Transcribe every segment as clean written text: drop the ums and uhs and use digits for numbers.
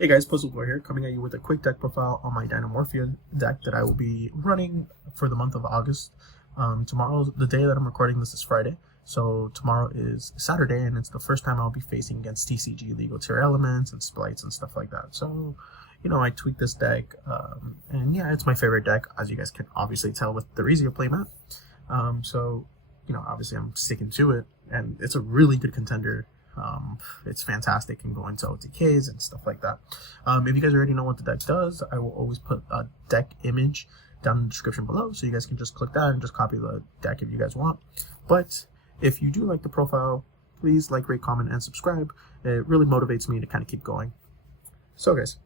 Hey guys, Puzzleboy here, coming at you with a quick deck profile on my Dinomorphia deck that I will be running for the month of August. Tomorrow, the day that I'm recording this is Friday, so tomorrow is Saturday, and it's the first time I'll be facing against TCG legal tier elements and splites and stuff like that. So, I tweaked this deck, and yeah, it's my favorite deck, as you guys can obviously tell with the Theresia playmat. Obviously I'm sticking to it, and it's a really good contender. It's fantastic and go into OTKs and stuff like that. If you guys already know what the deck does, I will always put a deck image down in the description below, so you guys can just click that and just copy the deck if you guys want. But if you do like the profile, please like, rate, comment, and subscribe. It really motivates me to kind of keep going. So guys,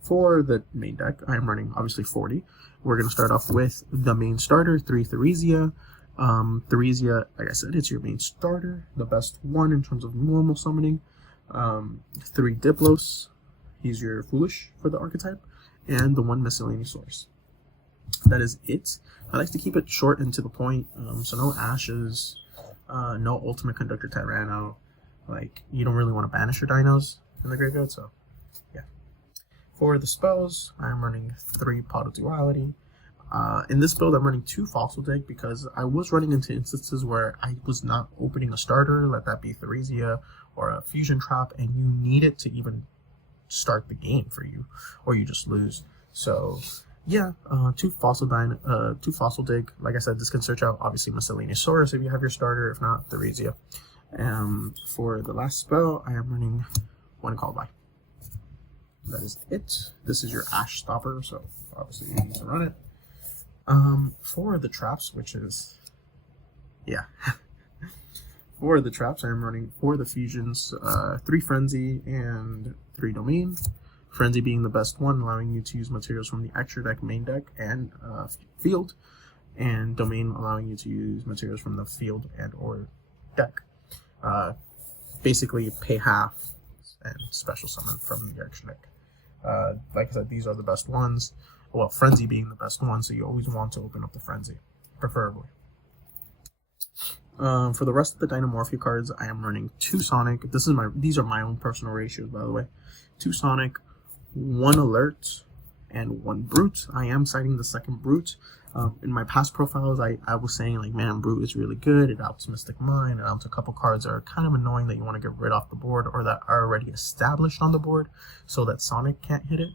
for the main deck, I am running obviously 40. We're going to start off with the main starter, 3 Theresia. Theresia, like I said, it's your main starter, the best one in terms of normal summoning. 3 Diplos, he's your foolish for the archetype, and the 1 miscellaneous source. That is it. I like to keep it short and to the point, so no ashes, no ultimate conductor Tyranno. Like, you don't really want to banish your dinos in the graveyard, so yeah. For the spells, I'm running 3 Pot of Duality. In this build, I'm running 2 Fossil Dig because I was running into instances where I was not opening a starter, let that be Theresia or a Fusion Trap, and you need it to even start the game for you, or you just lose. So, yeah, 2 Fossil Dig. Like I said, this can search out obviously Miscellaneous Source if you have your starter, if not Theresia. For the last spell, I am running 1 Call By. That is it. This is your Ash Stopper, so obviously you need to run it. For the traps, which is, yeah, for the traps, I'm running for the fusions, 3 Frenzy and 3 Domain. Frenzy being the best one, allowing you to use materials from the extra deck, main deck, and field, and Domain allowing you to use materials from the field and or deck. Basically, pay half and special summon from the extra deck. Like I said, these are the best ones. Well, Frenzy being the best one, so you always want to open up the Frenzy, preferably. For the rest of the Dinomorphia cards, I am running 2 Sonic. These are my own personal ratios, by the way. 2 Sonic, 1 Alert, and 1 Brute. I am citing the second Brute. In my past profiles, I was saying, like, man, Brute is really good. It outs Mystic Mine. It outs a couple cards that are kind of annoying that you want to get rid off the board or that are already established on the board so that Sonic can't hit it.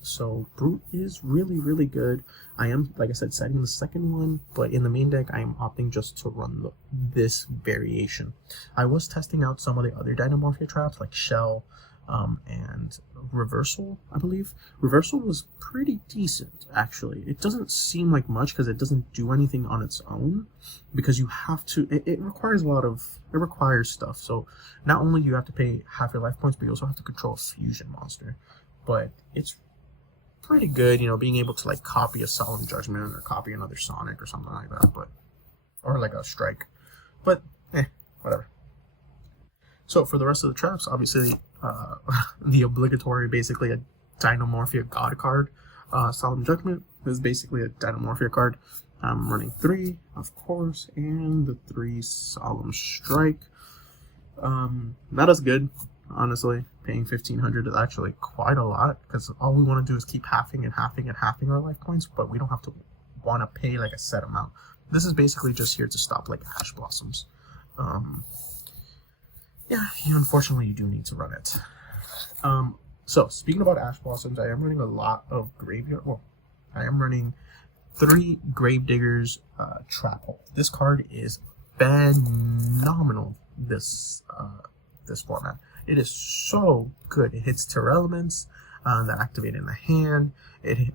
So Brute is really, really good. I am, like I said, citing the second one, but in the main deck, I am opting just to run this variation. I was testing out some of the other Dinomorphia traps, like Shell, and Reversal, I believe. Reversal was pretty decent, actually. It doesn't seem like much because it doesn't do anything on its own, because you have to, it requires it requires stuff. So not only do you have to pay half your life points, but you also have to control a fusion monster. But it's pretty good, being able to like copy a Solemn Judgment or copy another Sonic or something like that, or like a Strike. But whatever. So for the rest of the traps, obviously the obligatory, basically a Dinomorphia God card. Solemn Judgment is basically a Dinomorphia card. I'm running 3, of course, and the 3 Solemn Strike. Not as good, honestly. Paying 1,500 is actually quite a lot, because all we want to do is keep halving and halving and halving our life points, but we don't have to want to pay like a set amount. This is basically just here to stop like Ash Blossoms. Yeah, unfortunately you do need to run it. So speaking about Ash Blossoms, I am running a lot of Graveyard. Well, I am running 3 Gravediggers Trap Hole. This card is phenomenal. This format. It is so good. It hits Terra Elements that activate in the hand. It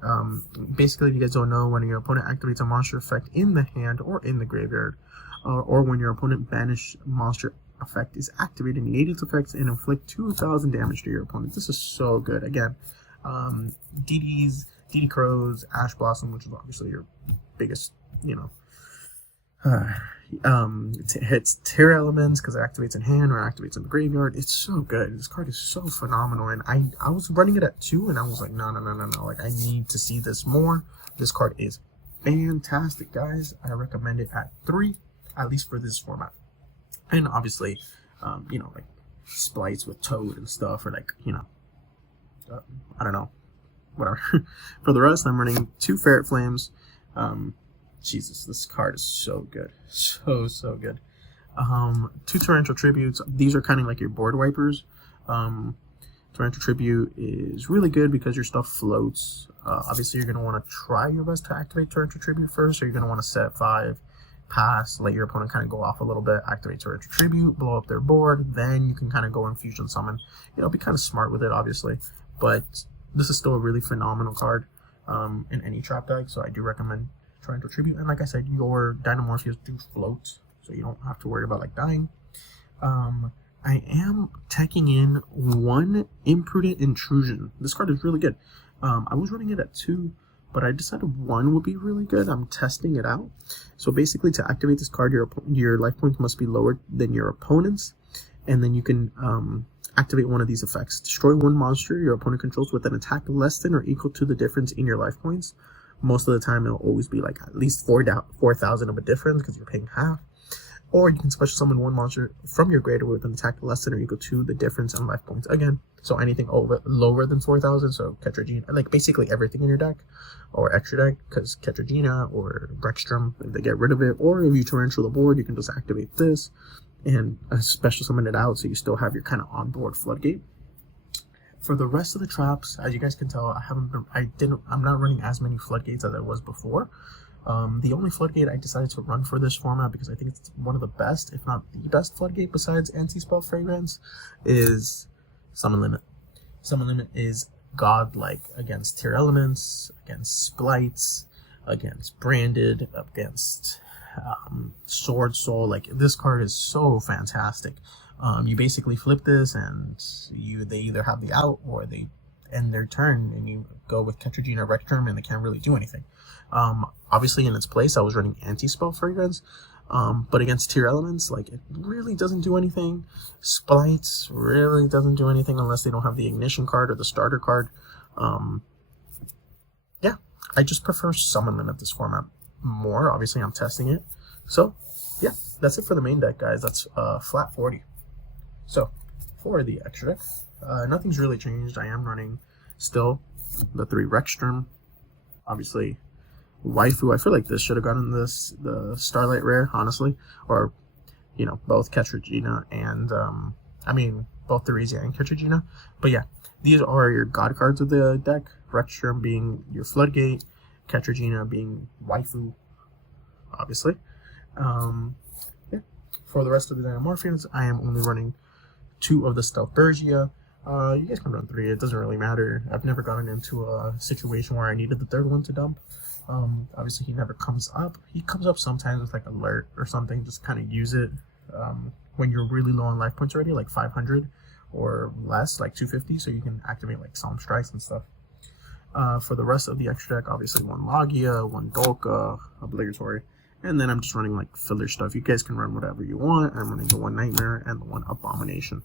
basically, if you guys don't know, when your opponent activates a monster effect in the hand or in the graveyard, or when your opponent banished monster effect is activated, negate its effects and inflict 2,000 damage to your opponent. This is so good. Again, DD Crows, Ash Blossom, which is obviously your biggest, it hits Terra Elements because it activates in hand or activates in the graveyard. It's so good. This card is so phenomenal, and I was running it at 2, and I was like, no. Like, I need to see this more. This card is fantastic, guys. I recommend it at 3, at least for this format. And obviously, like splites with Toad and stuff, or like, I don't know, whatever. For the rest, I'm running 2 Ferret Flames. Jesus, this card is so good. So good. 2 Torrential Tributes. These are kind of like your board wipers. Torrential Tribute is really good because your stuff floats. Obviously, you're going to want to try your best to activate Torrential Tribute first, or you're going to want to set 5, pass, let your opponent kind of go off a little bit, activate Torrential Tribute, blow up their board, then you can kind of go and Fusion Summon. You know, be kind of smart with it, obviously, but this is still a really phenomenal card in any trap deck, so I do recommend Torrential Tribute. And like I said, your Dinomorphias do float, so you don't have to worry about like dying. I am teching in 1 Imprudent Intrusion. This card is really good. I was running it at 2, but I decided 1 would be really good. I'm testing it out. So basically, to activate this card, your life points must be lower than your opponent's, and then you can activate one of these effects. Destroy 1 monster your opponent controls with an attack less than or equal to the difference in your life points. Most of the time, it'll always be like at least 4,000 of a difference because you're paying half. Or you can special summon 1 monster from your graveyard with an attack less than or equal to the difference in life points. Again, so anything lower than 4,000, so Ketragina, like basically everything in your deck, or extra deck, because Ketragina or Brexstrom, if they get rid of it, or if you torrential the board, you can just activate this and special summon it out, so you still have your kind of onboard floodgate. For the rest of the traps, as you guys can tell, I'm not running as many floodgates as I was before. The only floodgate I decided to run for this format, because I think it's one of the best, if not the best floodgate besides Anti-Spell Fragrance, is Summon Limit. Summon Limit is godlike against Tier Elements, against Splites, against Branded, against Sword Soul. Like, this card is so fantastic. You basically flip this and they either have the out or they end their turn and you go with Ketragina Recturn and they can't really do anything. Obviously in its place I was running Anti-Spell Fragrance, but against Tier Elements, like, it really doesn't do anything. Splites really doesn't do anything unless they don't have the Ignition card or the Starter card. Yeah, I just prefer Summon Limit this format more. Obviously I'm testing it. So yeah, that's it for the main deck, guys. That's flat 40. So for the extra deck, nothing's really changed. I am running still the 3 Rexstrom. Obviously Waifu, I feel like this should have gotten the Starlight Rare, honestly, or, you know, both Ketragina and both Theresia and Ketragina. But yeah, these are your god cards of the deck, Rexstrom being your Floodgate, Ketragina being Waifu, obviously. Yeah. For the rest of the Dinomorphians, I am only running 2 of the Stealth Bergia. You guys can run 3, it doesn't really matter. I've never gotten into a situation where I needed the 3rd one to dump. Obviously he never comes up. He comes up sometimes with like alert or something, just kind of use it when you're really low on life points already, like 500 or less, like 250, so you can activate like Psalm Strikes and stuff. For the rest of the extra deck, obviously 1 Logia, 1 Dolka, Obligatory, and then I'm just running like filler stuff. You guys can run whatever you want. I'm running the 1 Nightmare and the 1 Abomination.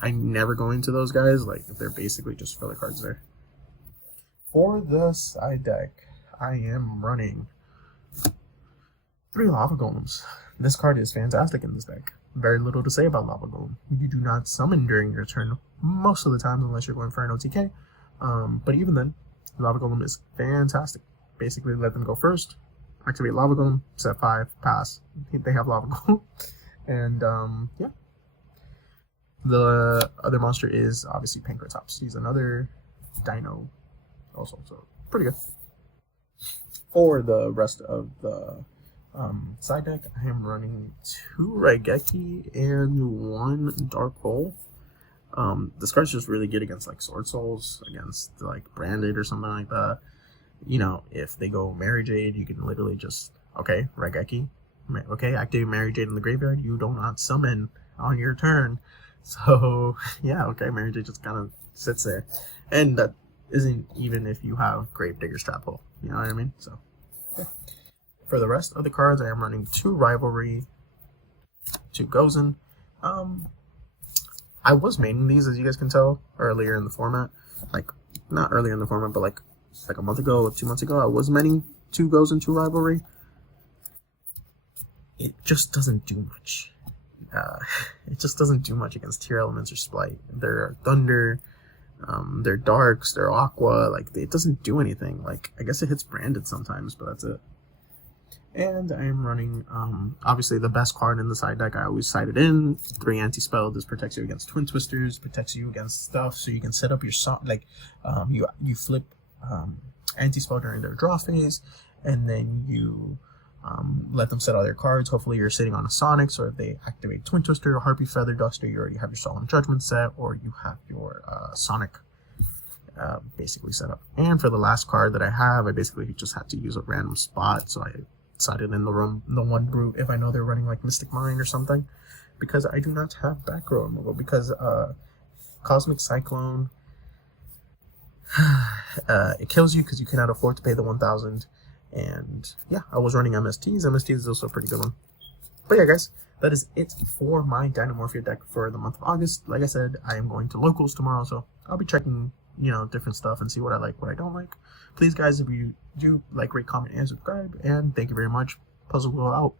I never go into those guys, like they're basically just filler cards there. For the side deck, I am running 3 Lava Golems. This card is fantastic in this deck. Very little to say about Lava Golem. You do not summon during your turn most of the time unless you're going for an OTK. But even then, Lava Golem is fantastic. Basically, let them go first, activate Lava Golem, set 5, pass. They have Lava Golem. And yeah. The other monster is obviously Pankratops. He's another Dino also, so pretty good. For the rest of the side deck, I am running 2 Raigeki and 1 Dark Hole. This card's just really good against like Sword Souls, against like Branded or something like that. You know, if they go Mary Jade, you can literally just, okay, Raigeki, okay, activate Mary Jade in the graveyard, you do not summon on your turn. So yeah, okay, Mary Jade just kind of sits there. And that isn't even if you have Gravedigger's Trap Hole, you know what I mean? So yeah. For the rest of the cards, I am running 2 Rivalry, 2 Gozen. I was maining these, as you guys can tell, earlier in the format. Like, not earlier in the format, but like a month ago or 2 months ago, I was maining 2 Gozen, 2 Rivalry. It just doesn't do much. It just doesn't do much against Tier Elements or Splight. There are Thunder, Their darks, their aqua, like it doesn't do anything. Like I guess it hits branded sometimes, but that's it. And I am running, obviously the best card in the side deck. I always side it in. 3 anti-spell. This protects you against Twin Twisters, protects you against stuff, so you can set up your you flip anti-spell during their draw phase, and then you let them set all their cards. Hopefully you're sitting on a Sonic, so if they activate Twin Twister or Harpy Feather Duster, you already have your Solemn Judgment set, or you have your Sonic basically set up. And for the last card that I have, I basically just had to use a random spot, so I decided in the one brute if I know they're running like Mystic Mine or something, because I do not have back row removal, because Cosmic Cyclone it kills you because you cannot afford to pay the 1,000. And yeah, I was running MSTs. MSTs is also a pretty good one. But yeah, guys, that is it for my Dinomorphia deck for the month of August. Like I said, I am going to locals tomorrow, so I'll be checking, different stuff and see what I like, what I don't like. Please, guys, if you do like, rate, comment, and subscribe. And thank you very much. Puzzle Will out.